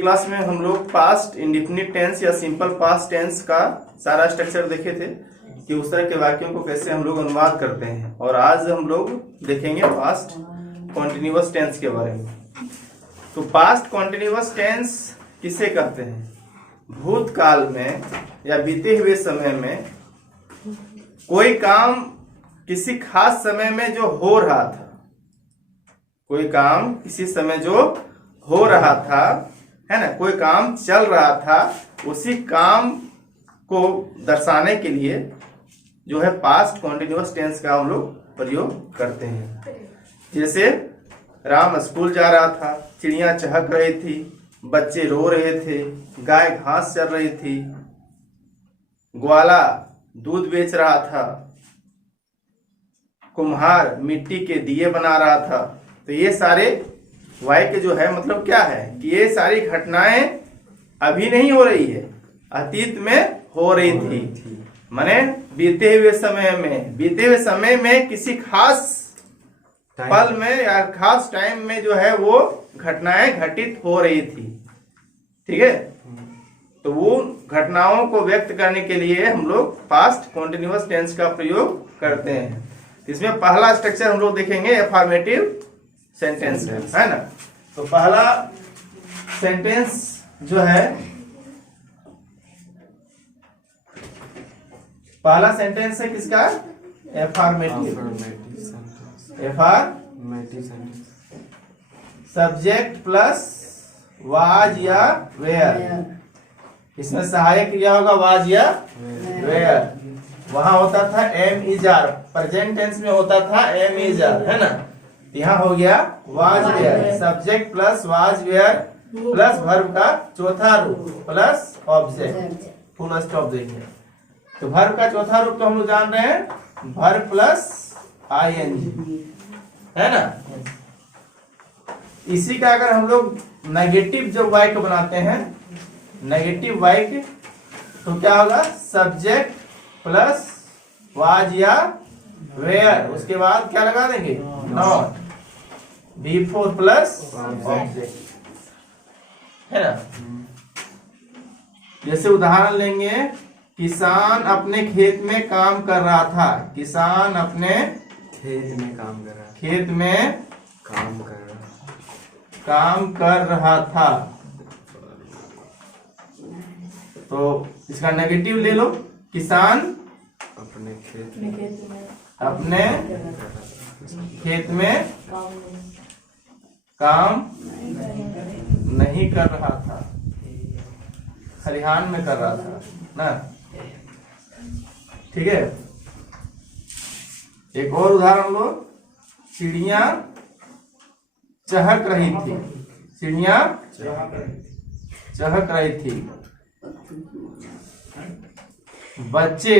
पिछली क्लास में हम लोग पास्ट इंडेफिनिट टेंस या सिंपल पास्ट टेंस का सारा स्ट्रक्चर देखे थे कि उस तरह के वाक्यों को कैसे हम लोग अनुवाद करते हैं। और आज हम लोग देखेंगे पास्ट कॉन्टिन्यूअस टेंस के बारे में। तो पास्ट कॉन्टिन्यूअस टेंस किसे कहते हैं? भूतकाल में या बीते हुए समय में कोई काम किसी खास समय में जो हो रहा था, कोई काम किसी समय जो हो रहा था, है ना, कोई काम चल रहा था, उसी काम को दर्शाने के लिए जो है पास्ट कॉन्टिन्यूअस टेंस का हम लोग प्रयोग करते हैं। जैसे राम स्कूल जा रहा था, चिड़िया चहक रही थी, बच्चे रो रहे थे, गाय घास चर रही थी, ग्वाला दूध बेच रहा था, कुम्हार मिट्टी के दिए बना रहा था। तो ये सारे वाक्य जो है मतलब क्या है कि ये सारी घटनाएं अभी नहीं हो रही है, अतीत में हो रही थी। माने बीते हुए समय में किसी खास पल में या खास टाइम में जो है वो घटनाएं घटित हो रही थी। ठीक है, तो वो घटनाओं को व्यक्त करने के लिए हम लोग पास्ट कॉन्टिन्यूअस टेंस का प्रयोग करते हैं। इसमें पहला स्ट्रक्चर हम लोग देखेंगे अफर्मेटिव सेंटेंस है ना। तो पहला सेंटेंस जो है, पहला सेंटेंस है किसका? अफर्मेटिव सब्जेक्ट प्लस वाज या वेयर। इसमें सहायक क्रिया होगा वाज या वेयर। वहां होता था am is are, present tense में होता था एम इज आर, है ना। यहाँ हो गया was were, subject plus was were plus verb का चौथा रूप प्लस ऑब्जेक्ट, फुल स्टॉप देंगे। तो वर्ब का चौथा रूप तो हम लोग जान रहे हैं, वर्ब प्लस आईएनजी, है ना। इसी का अगर हम लोग नेगेटिव जब वाक्य बनाते हैं, नेगेटिव वाक्य, तो क्या होगा? सब्जेक्ट प्लस वाज या वेयर, उसके बाद क्या लगा देंगे? नॉट, बिफोर प्लस ऑब्जेक्ट, है ना। जैसे उदाहरण लेंगे, किसान अपने खेत में काम कर रहा था। किसान अपने खेत में काम कर रहा खेत में काम कर रहा था। तो इसका नेगेटिव ले लो, किसान अपने खेत में काम नहीं कर रहा था, खलिहान में कर रहा था ना। ठीक है, एक और उदाहरण लो, चिड़िया चहक रही थी। चिड़िया चहक रही थी, बच्चे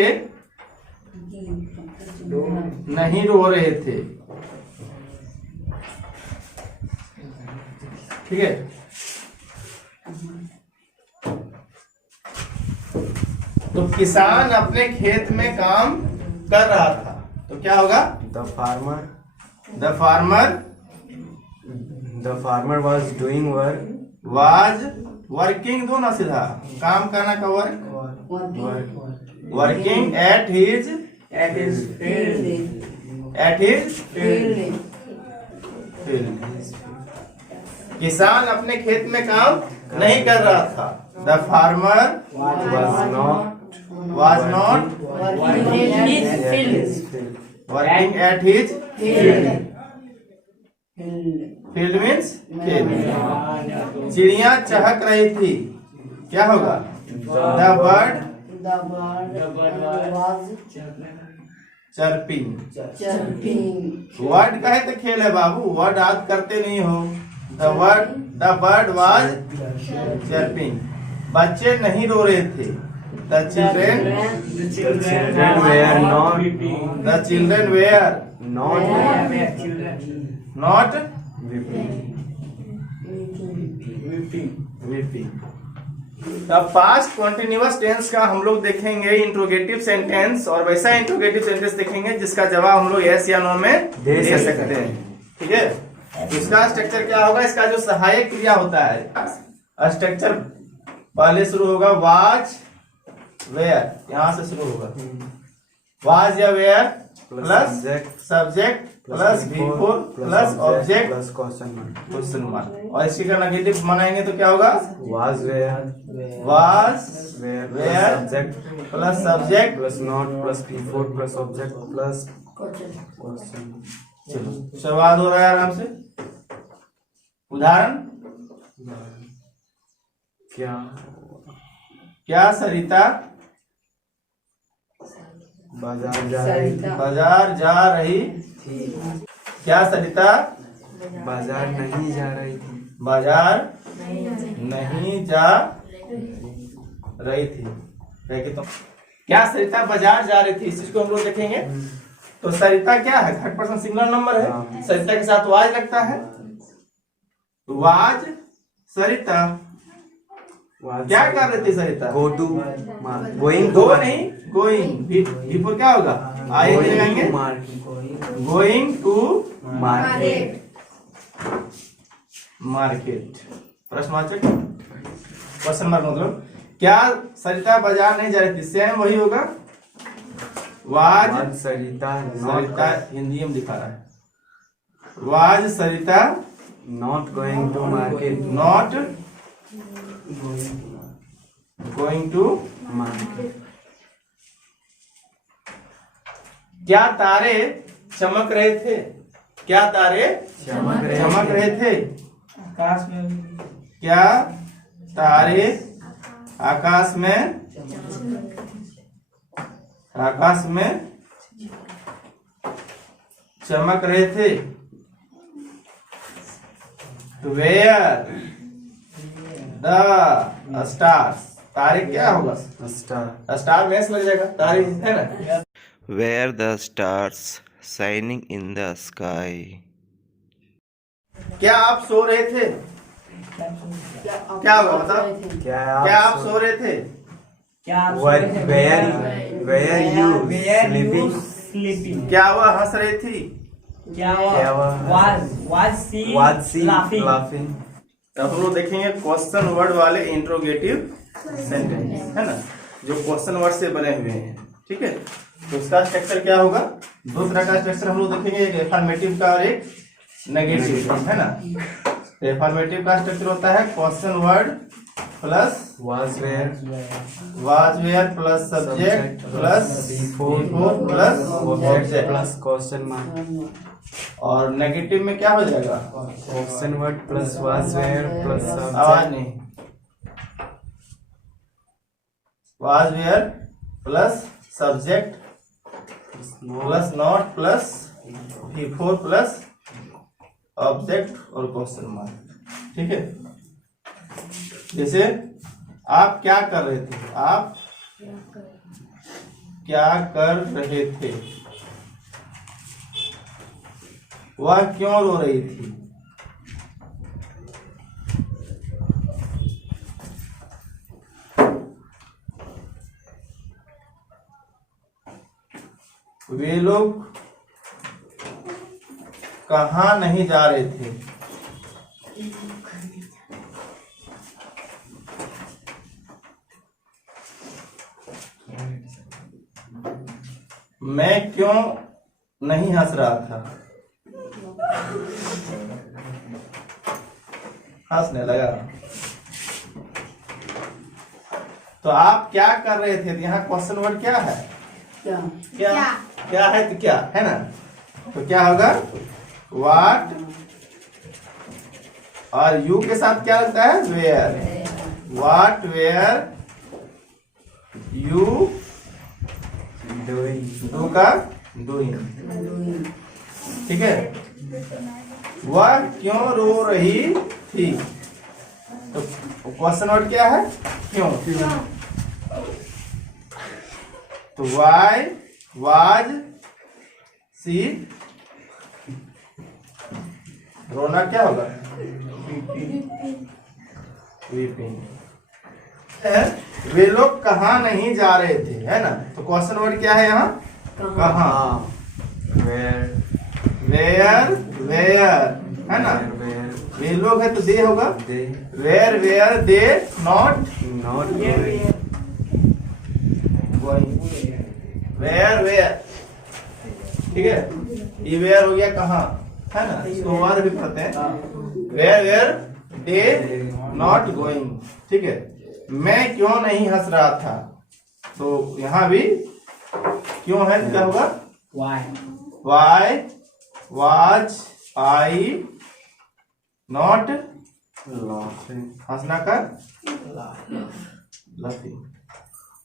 नहीं रो रहे थे। ठीक है, तो किसान अपने खेत में काम कर रहा था, तो क्या होगा? The farmer was doing working, दो ना सीधा, काम करना का work, working at his field. किसान अपने खेत में काम नहीं कर रहा था। The farmer was not working at his field. Field means field. चिड़िया चहक रही थी, क्या होगा? The bird was chirping. Word का है तो खेल है बाबू, वर्ड याद करते नहीं हो। The bird was chirping. बच्चे नहीं रो रहे थे। The children were not weeping. अब पास्ट कॉन्टिन्यूअस टेंस का हम लोग देखेंगे इंट्रोगेटिव सेंटेंस, और वैसा इंट्रोगेटिव सेंटेंस देखेंगे जिसका जवाब हम लोग यस या नो में दे सकते हैं। ठीक है, इसका स्ट्रक्चर क्या होगा? इसका जो सहायक क्रिया होता है, स्ट्रक्चर पहले शुरू होगा वाज वेयर, यहां से शुरू होगा। वाज या were plus subject plus V4 plus object plus question mark. और इसी का नेगेटिव बनाएंगे तो क्या होगा? Was were subject plus subject plus not plus V4 plus object plus question. चलो संवाद हो रहा है आराम से। उदाहरण, क्या सरिता बाजार जा रही थी? बाजार जा रही थी। क्या सरिता बाजार नहीं जा रही थी? बाजार नहीं जा रही थी। देखिए तो क्या सरिता बाजार जा रही थी, इस चीज को हम लोग देखेंगे। तो सरिता क्या है? थर्ड पर्सन सिंगुलर नंबर है, सरिता के साथ वाज लगता है। वाज सरिता क्या कर रही थी सरिता? गो टू गोइंग गो नहीं, गोइंग बिफोर क्या होगा? आए लगाएंगे गोइंग टू मार्केट। मार्केट प्रश्नवाचक क्वेश्चन मार्क मतलब क्या सरिता बाजार नहीं जा रही थी, सेम वही होगा। वाज सरिता हिंदी में दिखा रहा है। Was Sarita not going to market. Not going to market. क्या तारे चमक रहे थे? क्या तारे चमक रहे थे आकाश में? क्या तारे आकाश में चमक रहे थे? तो वेयर द स्टार्स, तारे क्या होगा? स्टार में लग जाएगा, तारे है ना। Were the stars shining in the sky? क्या आप सो रहे थे? क्या होगा मतलब? क्या आप सो रहे थे? Where you sleeping? क्या वह हंस रही थी? Was she laughing? अब हम लोग देखेंगे क्वेश्चन वर्ड वाले इंट्रोगेटिव सेंटेंस, है ना, जो क्वेश्चन वर्ड से बने हुए हैं। ठीक है, तो उसका स्ट्रक्चर क्या होगा? दो तरह का स्ट्रक्चर हम लोग देखेंगे, एक एफर्मेटिव का और एक नेगेटिव, है ना। एफर्मेटिव का स्ट्रक्चर होता है question word plus Was were plus subject plus V4 plus object plus question mark. और नेगेटिव में क्या हो जाएगा? Question word plus was where plus आवाज नहीं, was where plus subject plus not plus V4 plus object और question mark. ठीक है, जैसे आप क्या कर रहे थे? आप क्या कर रहे थे? वह क्यों रो रही थी? वे लोग कहाँ नहीं जा रहे थे? मैं क्यों नहीं हंस रहा था? हंसने लगा। तो आप क्या कर रहे थे? यहाँ क्वेश्चन वर्ड क्या है? क्या है तो क्या है ना, तो क्या होगा? व्हाट, और यू के साथ क्या लगता है? Were. What were you do का डूइंग। ठीक है, वह क्यों रो रही थी? तो क्वेश्चन वर्ड क्या है? क्यों। तो वाई वाज सी, रोना क्या होगा? वीपिंग। वे लोग कहाँ नहीं जा रहे थे, है ना। तो क्वेश्चन वर्ड क्या है यहाँ? कहाँ। वेयर वेयर है ना, Where वे लोग है तो दे होगा, they were were they not not going, were were, ठीक है, ये वेयर हो गया कहाँ, है ना, इसको वार भी पढ़ते हैं, were were they not going, ठीक है। मैं क्यों नहीं हंस रहा था, तो यहाँ भी क्यों है तो क्या होगा, why was I not laughing. हंसना का लाफिंग,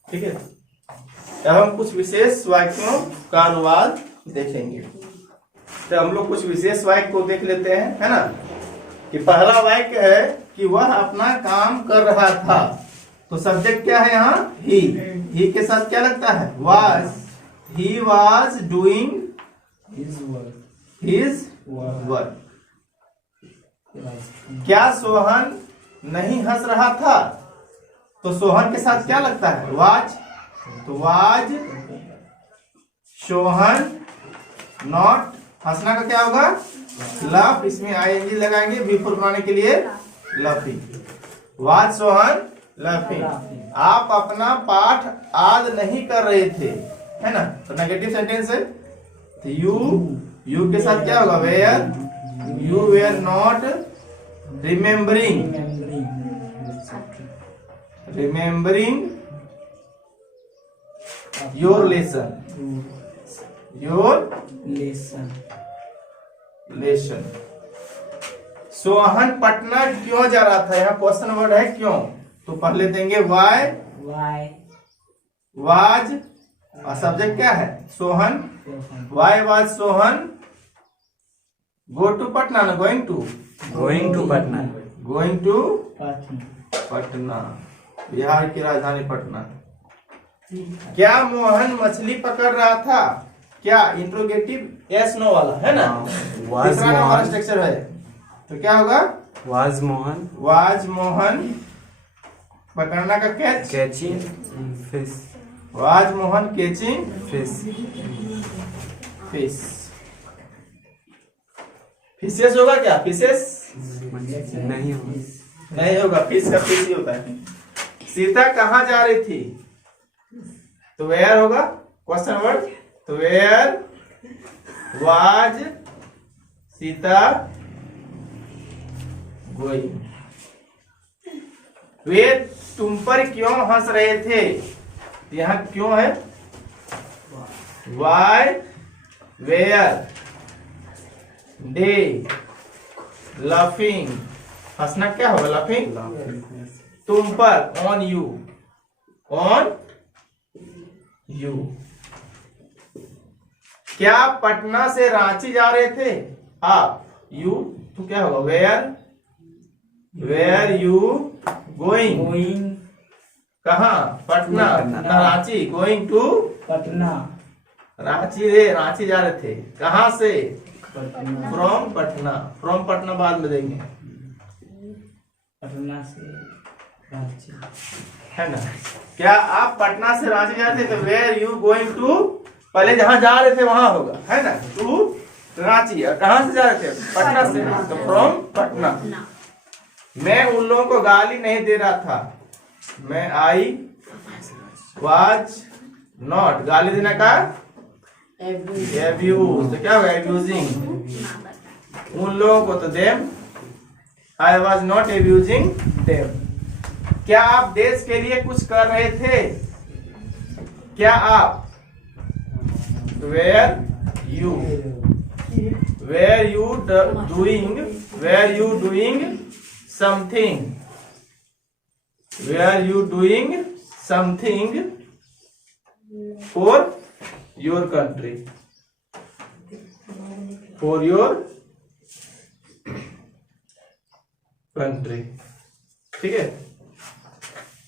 ठीक है। अब हम कुछ विशेष वाक्यों का अनुवाद देखेंगे। तो हम लोग कुछ विशेष वाक्य को देख लेते हैं, है ना, कि पहला वाक्य है कि वह अपना काम कर रहा था, तो सब्जेक्ट क्या है यहाँ, ही के साथ क्या लगता है, was, he was doing his work. क्या सोहन नहीं हंस रहा था, तो सोहन के साथ क्या लगता है, वाज, तो वाज सोहन नॉट, हंसना का क्या होगा, लफ, इसमें आईएनजी लगाएंगे बिफोर बनाने के लिए, लफिंग, वाज सोहन लफिंग। आप अपना पाठ आज नहीं कर रहे थे, है ना, तो नेगेटिव सेंटेंस है, तो यू के साथ क्या होगा, were, you were not remembering your lesson. Sohan Patna क्यों जा रहा था, यहाँ क्वेश्चन वर्ड है क्यों, तो पहले देंगे वाई वाज, और सब्जेक्ट क्या है, Sohan, why was Sohan go to Patna, ना गोइंग टू पटना, बिहार की राजधानी पटना। क्या मोहन मछली पकड़ रहा था, क्या इंट्रोगेटिव यस नो वाला है ना, दूसरा हमारा स्ट्रक्चर है, तो क्या होगा, Was मोहन पकड़ना का catch, catching fish. Was Mohan catching Fish. Fish, fishes होगा क्या, फिशेस नहीं होगा. नहीं होगा, फिश का फिश ही होता है। सीता कहाँ जा रही थी, तो वेयर होगा क्वेश्चन वर्ड, तो वेयर वाज सीता गोइंग। वे तुम पर क्यों हंस रहे थे, यहाँ क्यों है, वाई वेयर दे लाफिंग, हंसना क्या होगा, लाफिंग, तुम पर, ऑन यू। क्या पटना से रांची जा रहे थे आप, यू, तो क्या होगा, वेयर यू गोइंग, कहाँ, पटना ना रांची, गोइंग टू पटना, रांची जा रहे थे, कहाँ से, फ्रॉम पटना बाद में देंगे, पटना से रांची, है ना। क्या आप पटना से रांची जा रहे थे, तो वेयर यू गोइंग टू, पहले जहां जा रहे थे वहां होगा, है ना, टू रांची, कहां से जा रहे थे, पटना से, तो फ्रॉम पटना। मैं उन लोगों को गाली नहीं दे रहा था, मैं आई वाज नॉट, गाली देने का एब्यूज, तो क्या होगा, एब्यूजिंग, उन लोगों को तो them, I was not abusing them. क्या आप देश के लिए कुछ कर रहे थे, क्या आप, were you doing something for your country, ठीक है।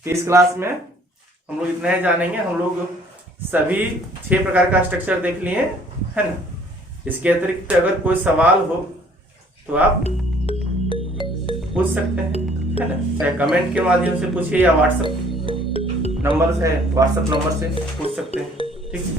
इस क्लास में हम लोग इतना ही जानेंगे, हम लोग सभी 6 प्रकार का स्ट्रक्चर देख लिए, है ना। इसके अतिरिक्त अगर कोई सवाल हो तो आप पूछ सकते हैं, है ना, चाहे कमेंट के माध्यम से पूछिए या व्हाट्सएप नंबर से पूछ सकते हैं, ठीक है।